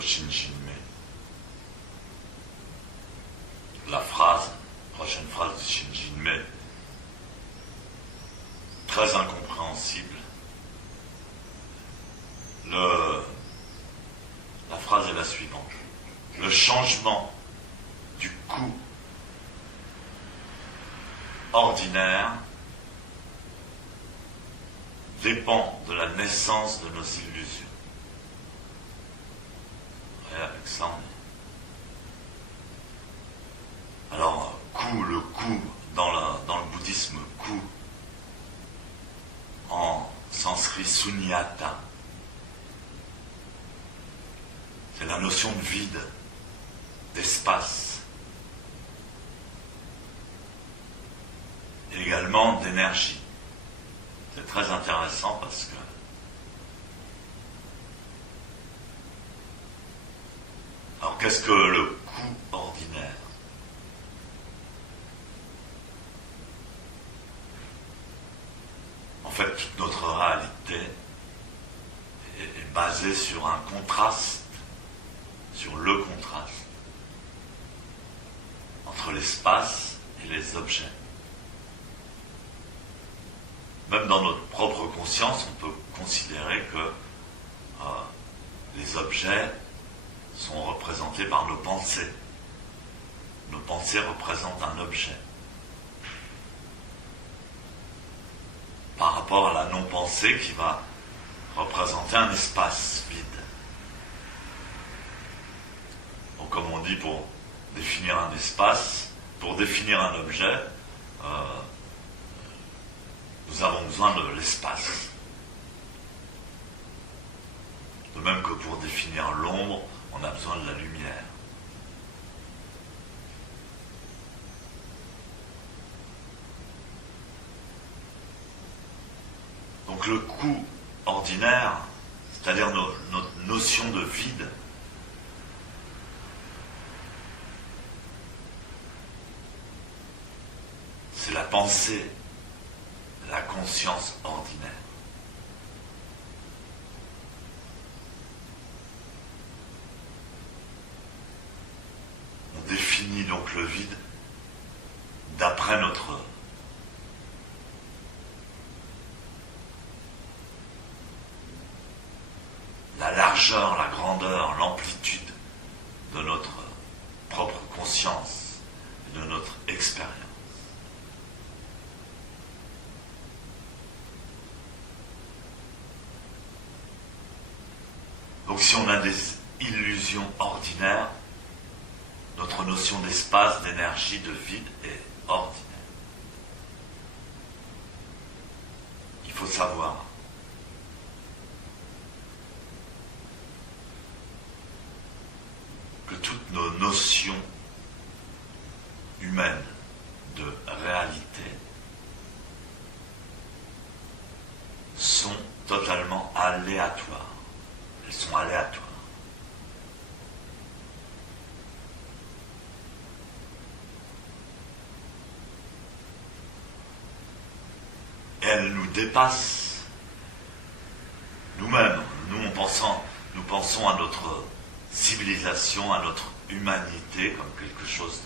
le Shinjinme. La prochaine phrase du Shinjinme, très incompréhensible. La phrase est la suivante. Le changement du coup ordinaire dépend de la naissance de nos illusions. Et avec ça, alors, le coup, dans le bouddhisme, coup, en sanskrit sunyata, c'est la notion de vide, d'espace, et également d'énergie. C'est très intéressant parce que alors qu'est-ce que le coup ordinaire? En fait, toute notre réalité est basée sur un contraste, sur le contraste entre l'espace et les objets. Même dans notre propre conscience, on peut considérer que les objets sont représentés par nos pensées. Nos pensées représentent un objet. Par rapport à la non-pensée qui va représenter un espace vide. Donc, comme on dit, pour définir un espace, pour définir un objet, nous avons besoin de l'espace. De même que pour définir l'ombre, on a besoin de la lumière. Donc le coup ordinaire, c'est-à-dire notre notion de vide, c'est la pensée, la conscience ordinaire. On définit donc le vide d'après la largeur, la grandeur, l'amplitude de notre propre conscience et de notre expérience. Donc si on a des illusions ordinaires, notre notion d'espace, d'énergie, de vide est ordinaire. Il faut savoir que toutes nos notions humaines de réalité sont totalement aléatoires. Elles sont aléatoires. Et elles nous dépassent nous-mêmes. Nous pensons à notre civilisation, à notre humanité comme quelque chose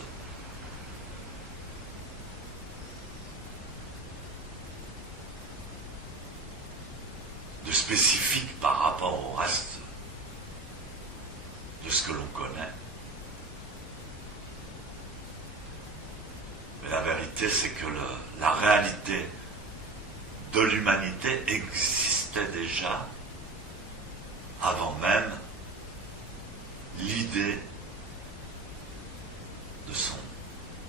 de spécifique par rapport au reste de ce que l'on connaît. Mais la vérité, c'est que la réalité de l'humanité existait déjà avant même l'idée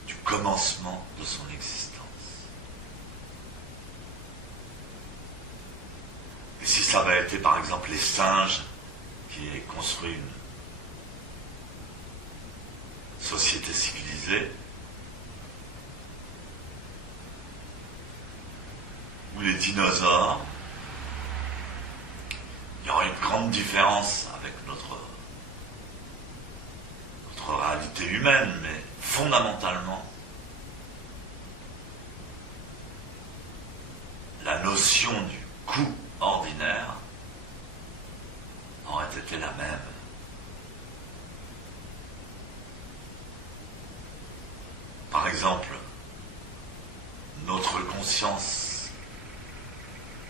du commencement de son existence. Et si ça avait été par exemple les singes qui aient construit une société civilisée, ou les dinosaures, il y aurait une grande différence avec notre réalité humaine, mais fondamentalement, la notion du coup ordinaire aurait été la même. exemple, notre conscience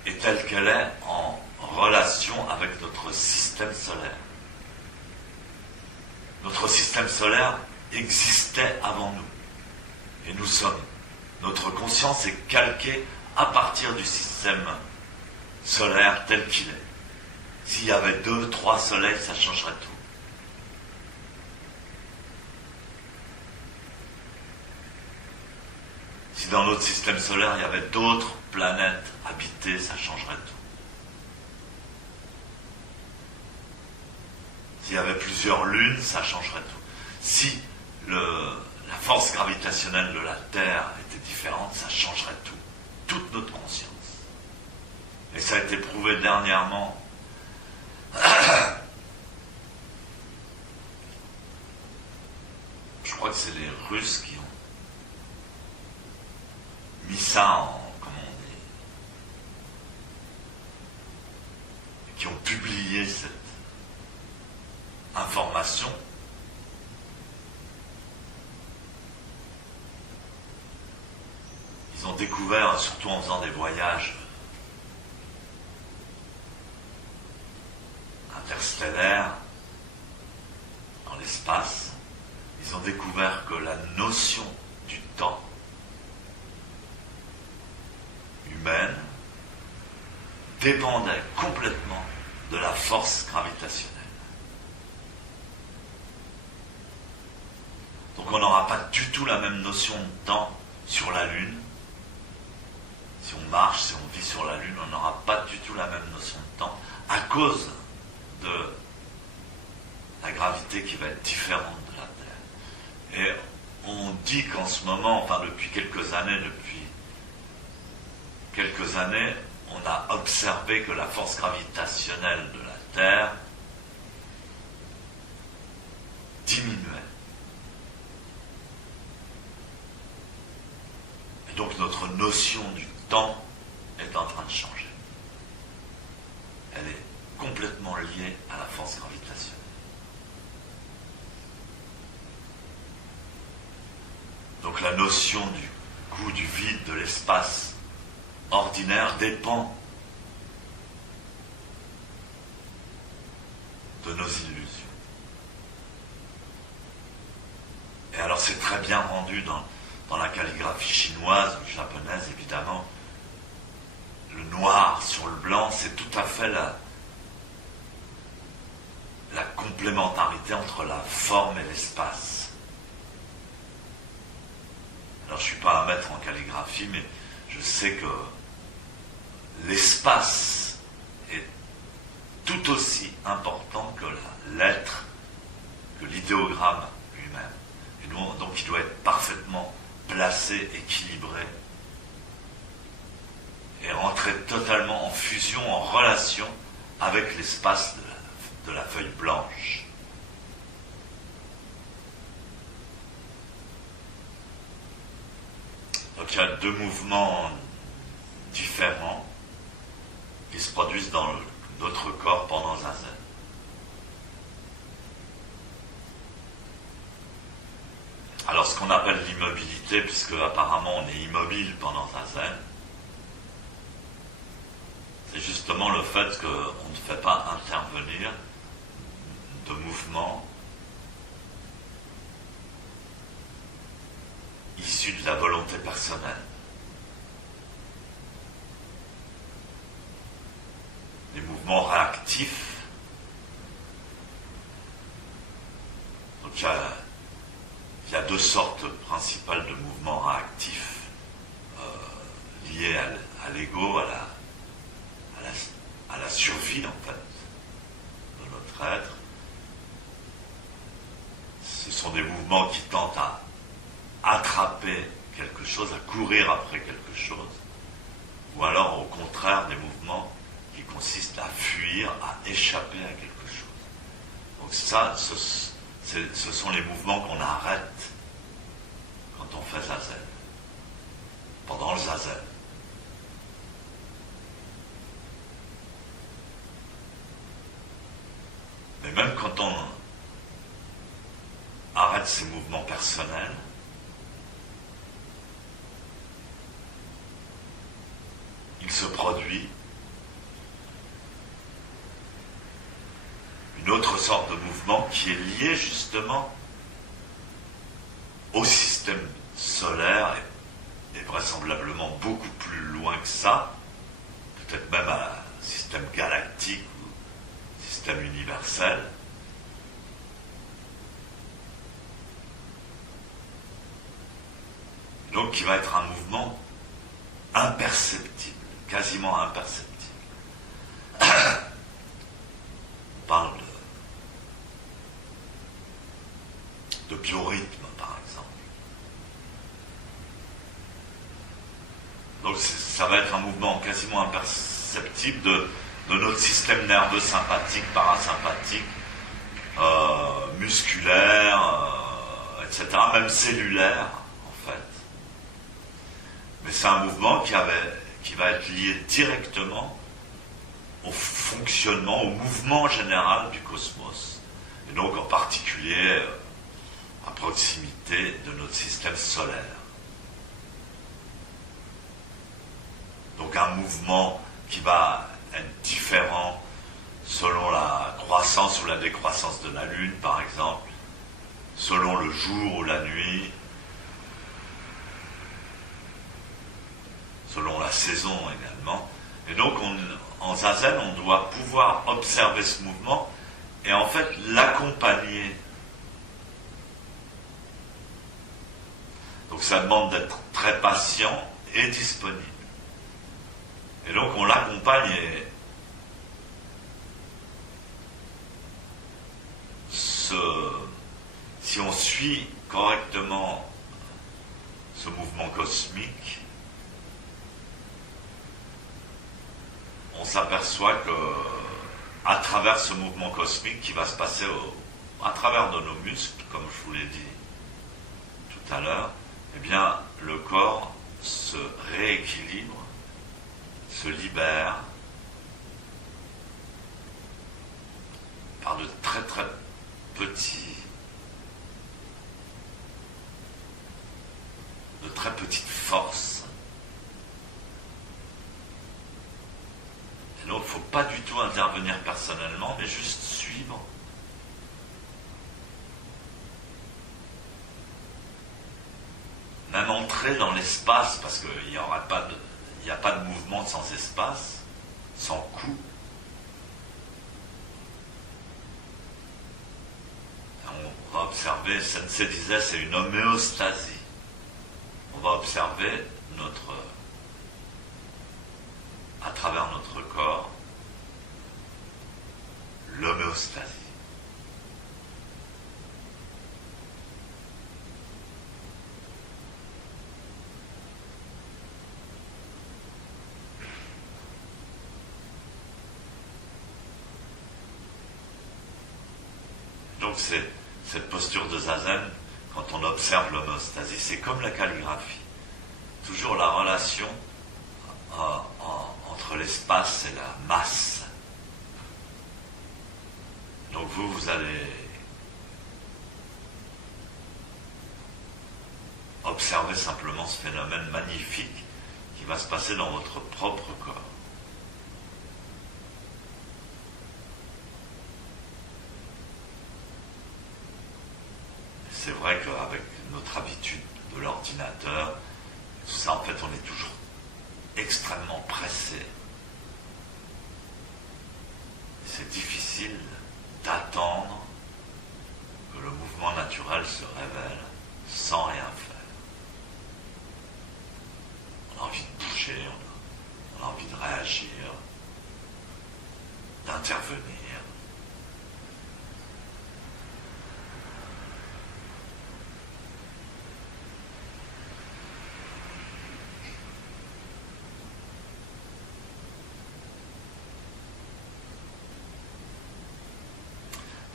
est telle qu'elle est en relation avec notre système solaire. Notre système solaire existait avant nous. Et nous sommes. Notre conscience est calquée à partir du système solaire tel qu'il est. S'il y avait 2, 3 soleils, ça changerait tout. Si dans notre système solaire, il y avait d'autres planètes habitées, ça changerait tout. S'il y avait plusieurs lunes, ça changerait tout. Si la force gravitationnelle de la Terre était différente, ça changerait tout. Toute notre conscience. Et ça a été prouvé dernièrement. Je crois que c'est les Russes qui ont mis ça en, comment on dit, qui ont publié cette information. Ils ont découvert, surtout en faisant des voyages interstellaires dans l'espace, ils ont découvert que la notion du temps humaine dépendait complètement de la force gravitationnelle. Donc on n'aura pas du tout la même notion de temps sur la Lune. Si on marche, si on vit sur la Lune, on n'aura pas du tout la même notion de temps à cause de la gravité qui va être différente de la Terre. Et on dit qu'en ce moment, enfin depuis quelques années, on a observé que la force gravitationnelle de la Terre diminuait. Et donc notre notion du temps est en train de changer. Elle est complètement liée à la force gravitationnelle. Donc la notion du coup du vide, de l'espace ordinaire dépend de nos illusions. Et alors c'est très bien rendu dans la calligraphie chinoise ou japonaise, évidemment. Le noir sur le blanc, c'est tout à fait la complémentarité entre la forme et l'espace. Alors je ne suis pas un maître en calligraphie, mais je sais que l'espace est tout aussi important que la lettre, que l'idéogramme lui-même. Et donc il doit être parfaitement placé, équilibré, et rentrer totalement en fusion, en relation avec l'espace de la feuille blanche. Donc il y a deux mouvements différents qui se produisent dans notre corps pendant un zen. Alors ce qu'on appelle l'immobilité, puisque apparemment on est immobile pendant un zen, c'est justement le fait qu'on ne fait pas intervenir de mouvements issus de la volonté personnelle. Les mouvements réactifs, donc il y a deux sortes principales de mouvements réactifs liés à l'ego, à la survie en fait de notre être. Ce sont des mouvements qui tentent à attraper quelque chose, à courir après quelque chose, ou alors au contraire des mouvements qui consistent à fuir, à échapper à quelque chose. Donc ça, ce sont les mouvements qu'on arrête quand on fait zazen, pendant le zazen. Mais même quand on arrête ces mouvements personnels, il se produit une autre sorte de mouvement qui est lié justement au système solaire et vraisemblablement beaucoup plus loin que ça, peut-être même à un système galactique ou système universel. Donc qui va être un mouvement imperceptible, quasiment imperceptible. On parle de biorhythme, par exemple. Donc ça va être un mouvement quasiment imperceptible de notre système nerveux sympathique, parasympathique, musculaire, etc., même cellulaire, en fait. Mais c'est un mouvement qui va être lié directement au fonctionnement, au mouvement général du cosmos. Et donc en particulier à proximité de notre système solaire. Donc un mouvement qui va être différent selon la croissance ou la décroissance de la Lune, par exemple, selon le jour ou la nuit, selon la saison également. Et donc en Zazen, on doit pouvoir observer ce mouvement et en fait l'accompagner. Donc ça demande d'être très patient et disponible. Et donc on l'accompagne et si on suit correctement ce mouvement cosmique, on s'aperçoit que à travers ce mouvement cosmique qui va se passer à travers de nos muscles, comme je vous l'ai dit tout à l'heure, eh bien le corps se rééquilibre, se libère par de très très petites forces. Et donc il ne faut pas du tout intervenir personnellement, mais juste suivre. Même entrer dans l'espace, parce qu'il n'y a pas de mouvement sans espace, sans coup. On va observer, Sensei disait, c'est une homéostasie. On va observer à travers notre corps, l'homéostasie. Donc cette posture de Zazen, quand on observe l'homéostasie, c'est comme la calligraphie. Toujours la relation entre l'espace et la masse. Donc vous allez observer simplement ce phénomène magnifique qui va se passer dans votre propre corps. C'est vrai qu'avec notre habitude de l'ordinateur, tout ça, en fait, on est toujours extrêmement pressé. C'est difficile d'attendre que le mouvement naturel se révèle sans rien faire. On a envie de bouger, on a envie de réagir, d'intervenir.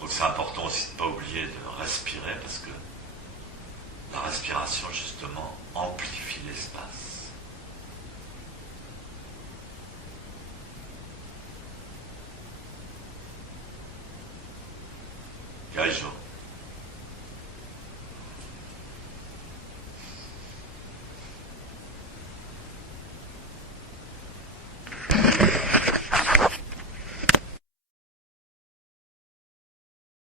Donc c'est important aussi de ne pas oublier de respirer parce que la respiration justement amplifie l'espace. Gaijo.